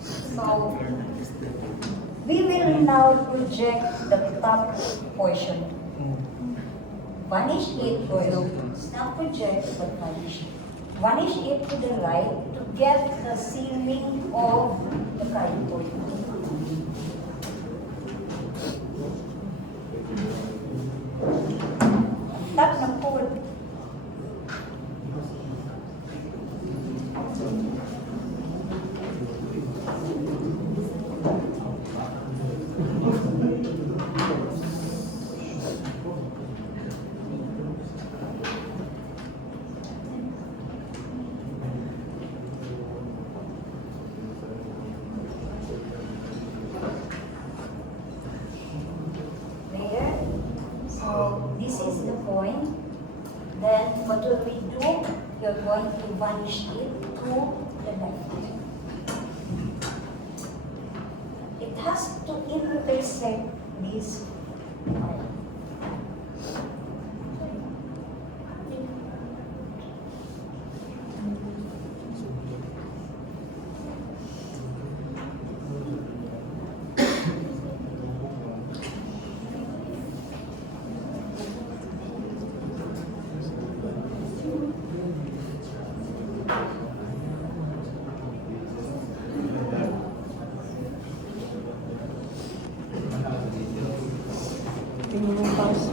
So, we will now project the top portion. Vanish it first. It's not project, but vanish. Vanish it to the right to get the ceiling of the cardboard. Tap na pull. There. So this is the point. Then what will we do? You're going to vanish it to the left. It has to intersect this part. Pinupas.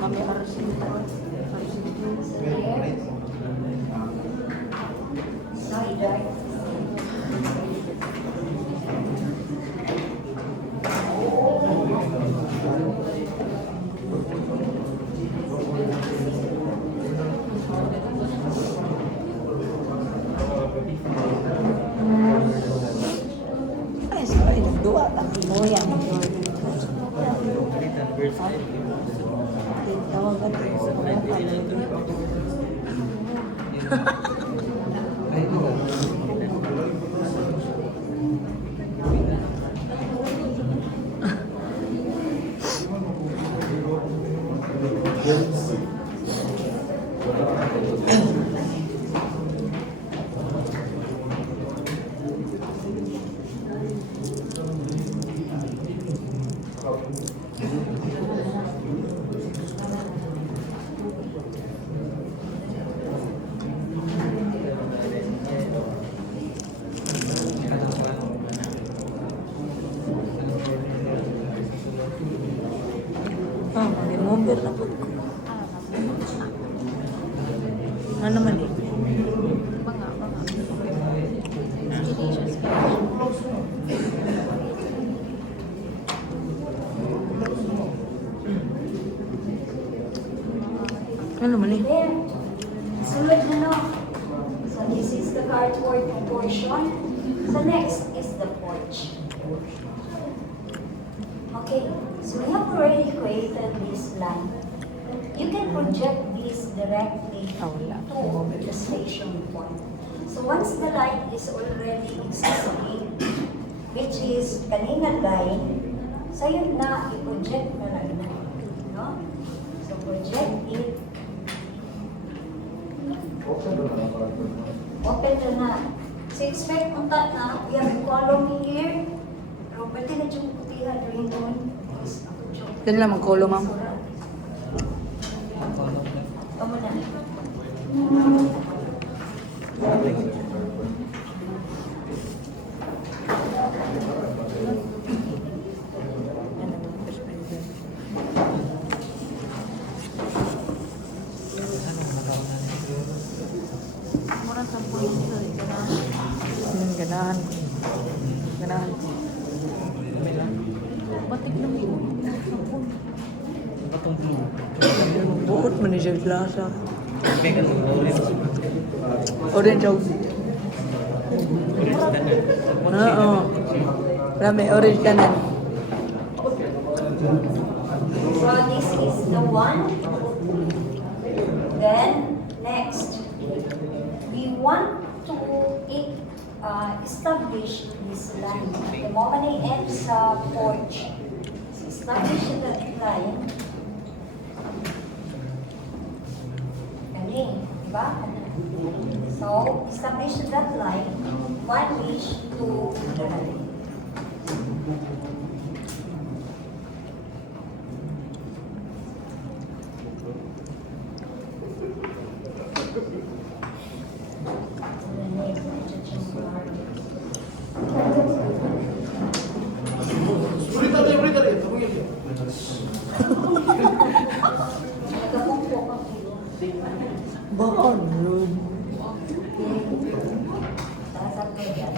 Kami harus itu. Side right. Ay, sorry, dua tak mau yang tawagan may mobil na po. Ano man eh? Ano man eh? There. Sunod na no. So this is the cardboard portion. So next is the porch. Okay, so we have already created this line. You can project this directly to the station point. So once the line is already existing, which is kanina line, so yun na, i-project na lang na. No? So project it. Open na na. So expect unta na, we have a column here. Pero pwede na yung putihan rin doon. Yan lang magkulo, ma'am. Tama na. Ganahan. Ganahan. Batik lang yun. Buot man siya glasa. Orange out. Oo. Rami, orange kanan. So this is the one. Then next, we want to establish this line. The moment I end sa porch, establish that line. Kani, di ba? So, establish that line, vanish to the right. Berita deh, itu mungkin. Nagkapungpo ka. Bakon yun. Tasap ka dyan.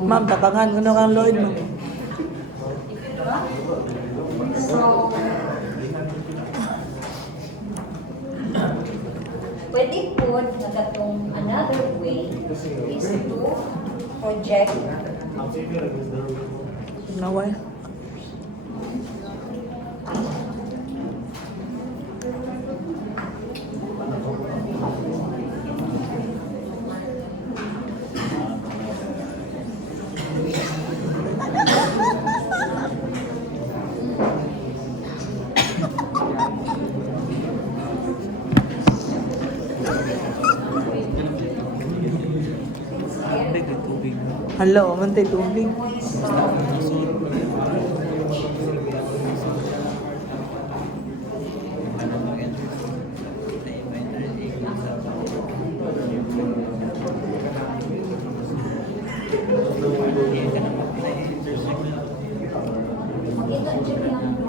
Ma'am, tapangan ko na kang Lloyd mo. So, pwede po na katong another way is to project Naway. Hello, mantay tubig. makita dyan yung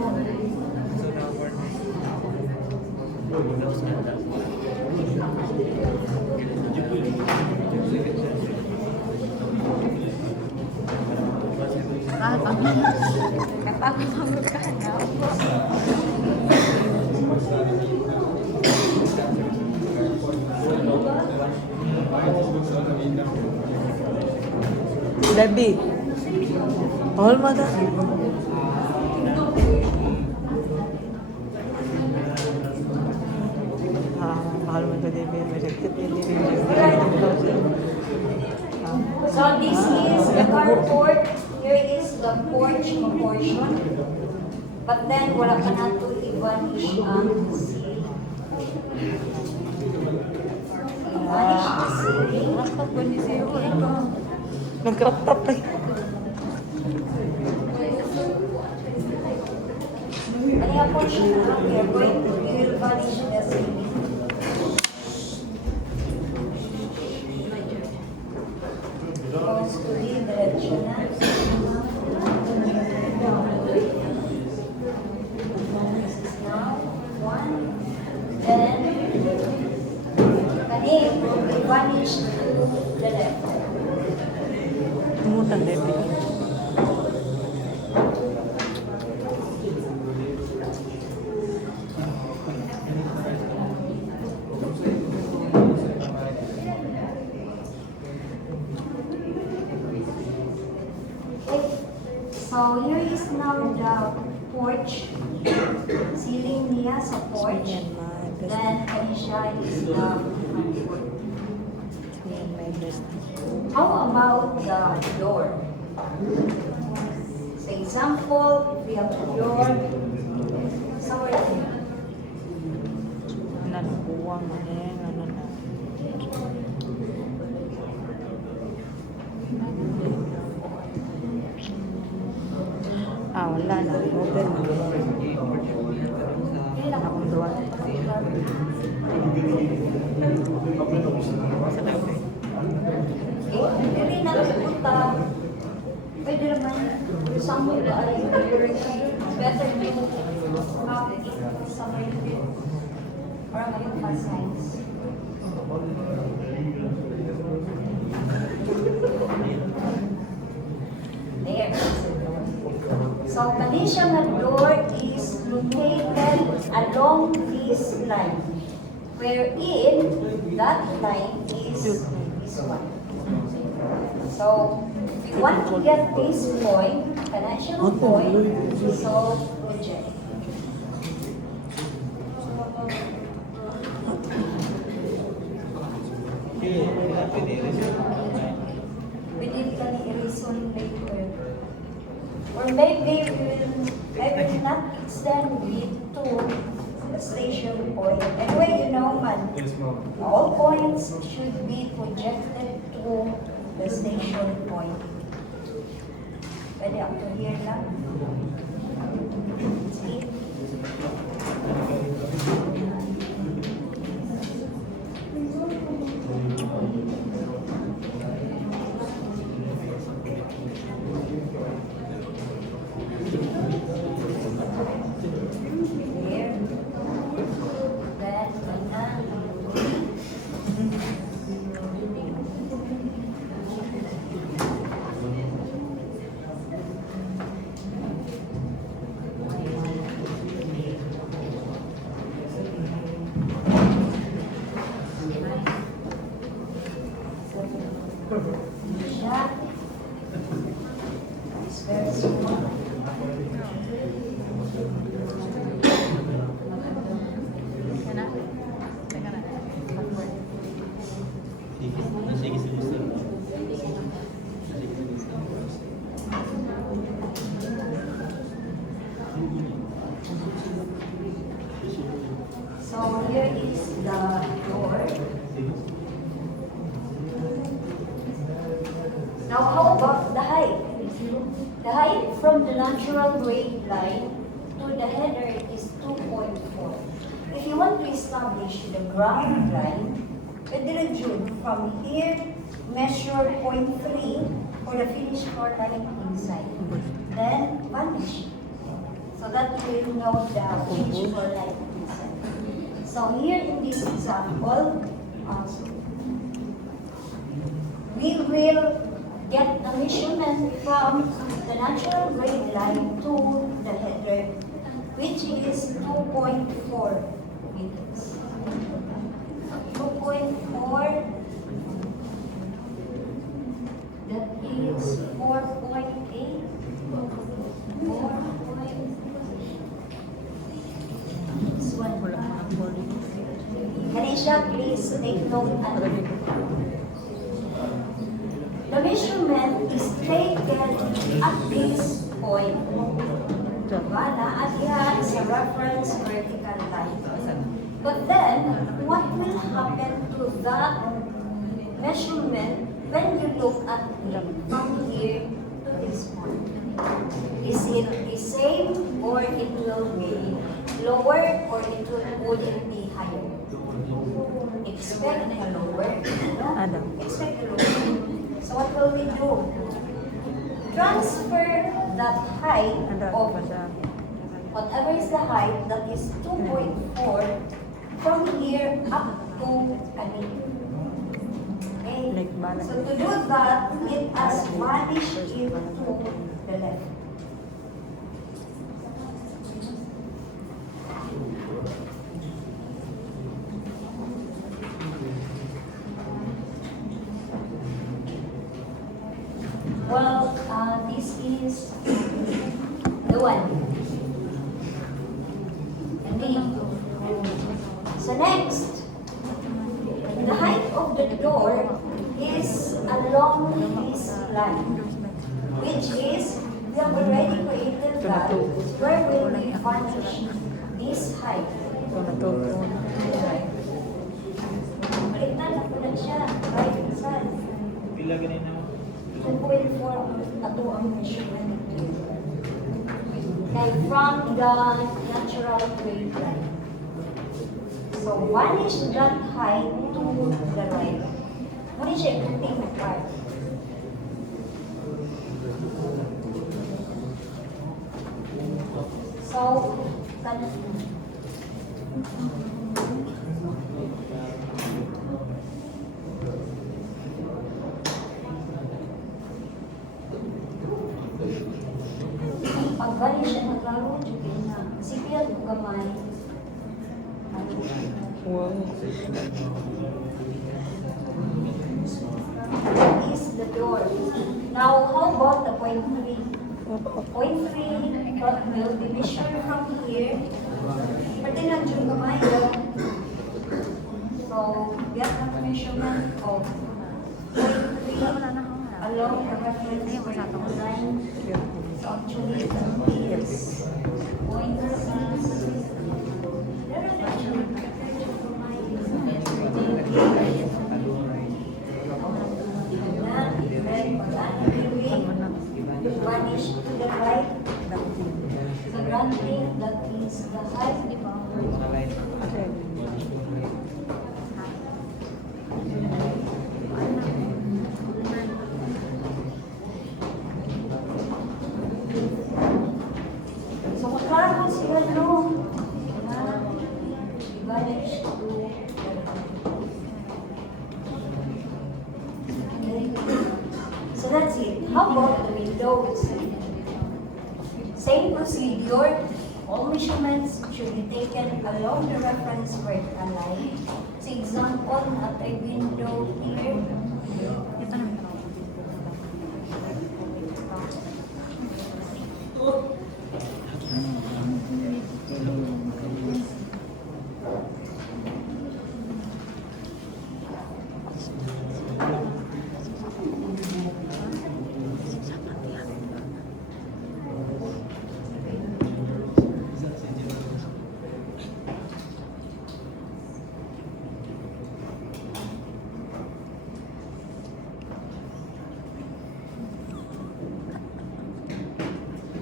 Debbie. All mother. Mahal mo ito, Debbie. May sakit yun, Debbie. So this is the carport. Here is the porch portion. But then wala pa na to i-vanish ang ceiling. Vanish the ceiling. Nag-crop top eh. Ano yung portion na we are going to vanish the ceiling. Goes to the diretso na. This is now one. Then, kanin, we vanish to the left. Tumutan, Debbie. So here is now the porch. Ceiling niya sa porch. Then Aisha is the carport. How about the door? For example, if we have a door, somewhere here. Ano, buwang, ano yan, ano na. Wala na. Open na. Akong duwa. Hindi na punta. Pwede naman somewhere ba ay better to have it somewhere here. Para ngayon pa science. There. So, traditional door is located along this line, wherein that line is this one. So, if you want to get this point, connection point, so project. Pwede ka ni i-reason later. Or maybe we will not extend it to the station point. Anyway, you know, man, Yes, ma'am. all points should be projected to the station point. Pwede up to here lang. See? Here. Then, siya. It's very small. So here is the door. Now how about the height? The height from the natural grade line to the header is 2.4. If you want to establish the ground line, pwede rin yun from here, measure 0.3 for the finished floor line inside. Then vanish. So that you will know the finished floor line inside. So here in this example, we will get the measurement from the natural grade line to the header, which is 2.4 meters. 2.4, that is 4.8. 4. This one. Kanisha, please take note. The measurement is taken at this point. At yan is a reference vertical line. But then, what will happen to that measurement when you look at it from here to this point? Is it the same or it will be lower or would it be higher? Expect a lower, no? Expect a lower. So what will we do? Transfer that height of whatever is the height, that is 2.4, from here up to Kanil. Okay? So to do that, let us vanish it to the left. Well, this is the one. And so next, the height of the door is along this line, which is, we have already created that, where will we vanish this height? Baliktad na po na siya, right side. Pila ganina. 2.4 ato ang measurement. Okay, from the natural grade line. So, vanish that height to the right. What is it? Take apart. So, pag-vanish siya naglaro, jugin na. Sipiyat mo gamay. That is the door. Now, how about the point 3? Point 3, what will be measured from here. Pwede na dyan gamay. So, we have the measurement of point 3 along the reference line. So, actually, that is point 6. vanish to the right. The runway, that is the height. So, magkakaroon sila, no? Vanish to the right. So that's it. How about the windows? Same procedure. All measurements should be taken along the reference vertical line. So example, at a window here.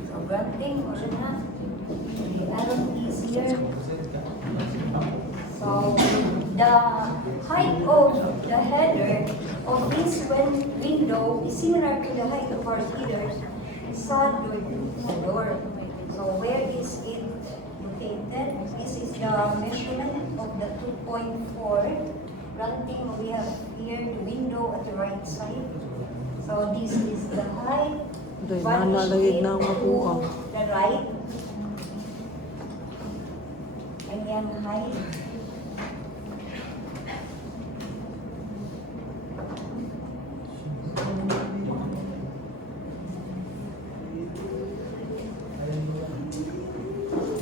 So granting or na. The arrow is here. So the height of the header of this window is similar to the height of our headers inside the door. So where is it located? This is the measurement of the 2.4 granting. We have here the window at the right side. So this is the height. Doy, Vanish nalalagid it na ang makuha. to the right. Ayan, height.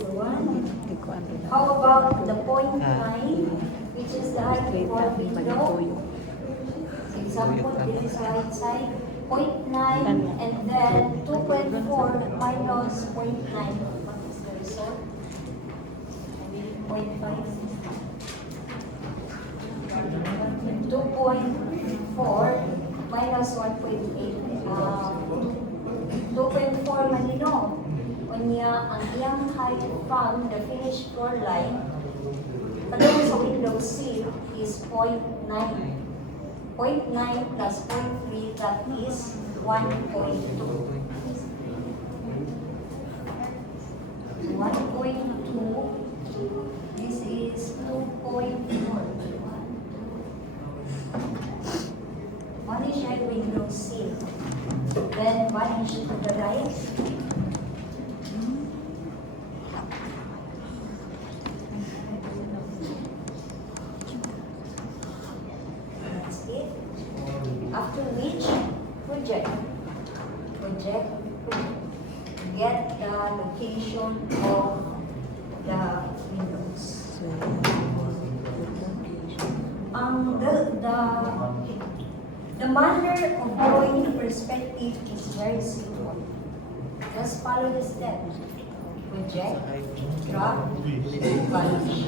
One. Hindi ko ano na. How about the point 9, which is the height Wait, of our tapos window? magtuyo. Example, this is the right side. 0.9 and then 2.4 minus 0.9. What is the result? 0.5. 2.4 minus 1.8. 2.4 manino. Unya, ang iyang height from the finished floor line padung sa window sill is 0.9. 0.9 plus 0.3, that is 1.2. 1.2, this is 2.4. Vanish your window sill. Then vanish to the right. That's it. After which, project. Get the location of the windows. So, The manner of drawing the perspective is very simple. Just follow the steps. Project, drop, vanish.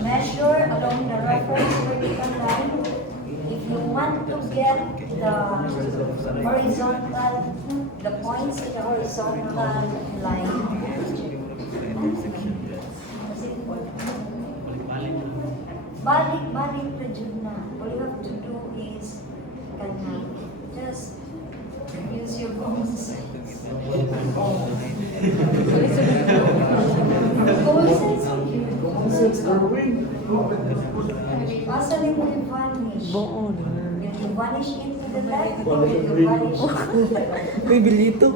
Measure along the reference vertical line. If you want to get the horizontal, the points in the horizontal line. Balik to June na. All you have to do is ganyan. Just use your bones. Asa rin mo yung vanish? boon. You vanish into the light or you vanish into the light? May bilito.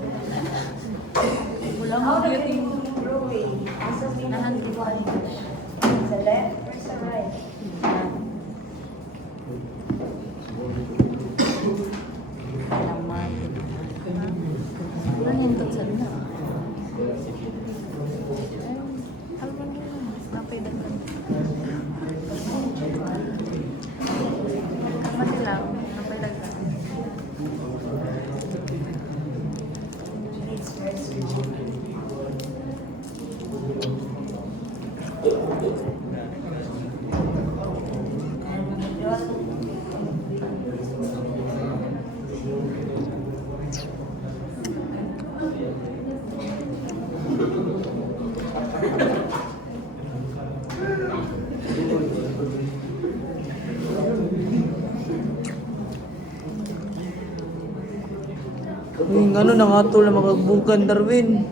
How do you drawing? Asa rin mo yung vanish? Sa left or sa right? Alaman. Ano yung tutsan na? Alam mo nyo, napay dagan. Kapag lang, napay dagan. It's very small. Yung ano, nangatol na magagbukan, Darwin.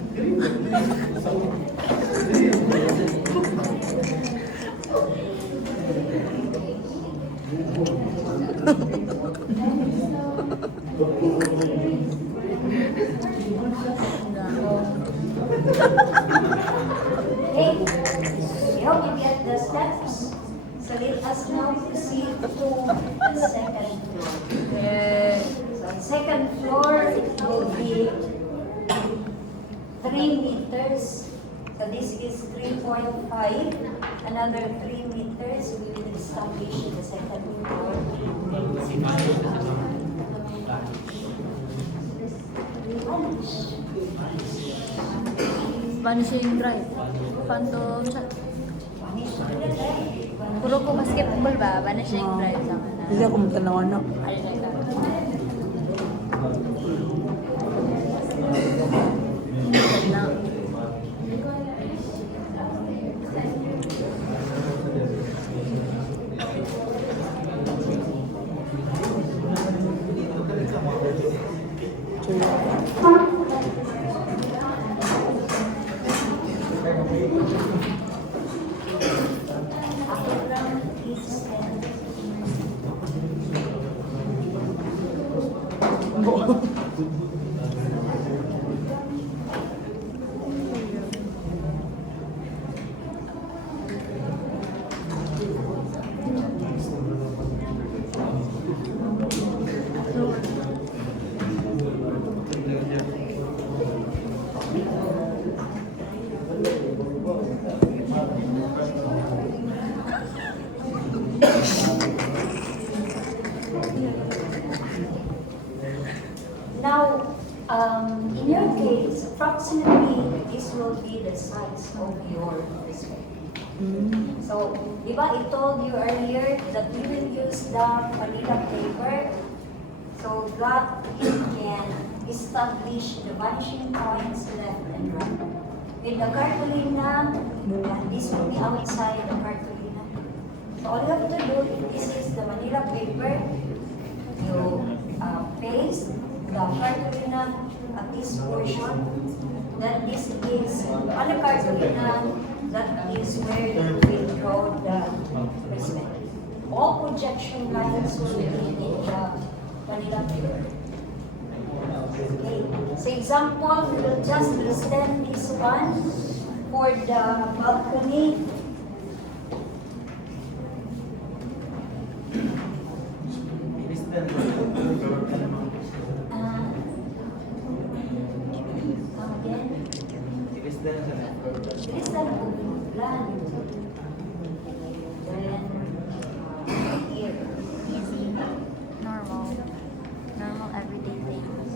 Okay, we hope you get the steps. So let us now proceed to the second floor. So the second floor will be 3 meters. So this is 3.5. Another 3 meters we will establish in the second floor. Vanishing Drive. Phantom siya. Puro po basketball ba? Vanishing Drive sa mga. Hindi ako matanaw na. Ayun na lang. Lang. Now, in your case, approximately this will be the size of your resume. So, di ba, I told you earlier that we will use the Manila paper so that we can establish the vanishing points left and right. With the cartolina, this will be outside the cartolina. So all you have to do, if this is the Manila paper, you paste the cartolina at this portion. Then this is on the cartolina, that is where you will draw the placement. All projection lines will be in the Manila paper. Okay. So example, we will just extend this one for the balcony. Come again. It is the plan. Then here. Easy. Normal. Normal everyday things.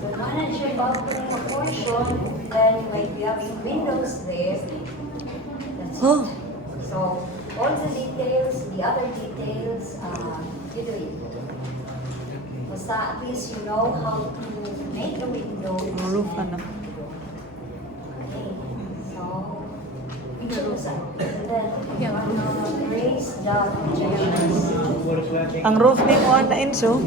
So manage your balcony portion, then you might be having windows there. That's Huh? it. So all the details, the other details, you do it. Basta at least you know how to make the windows. Roof na. Okay. So, picture and then raise the projections. Ang roof ni mo na Enzo.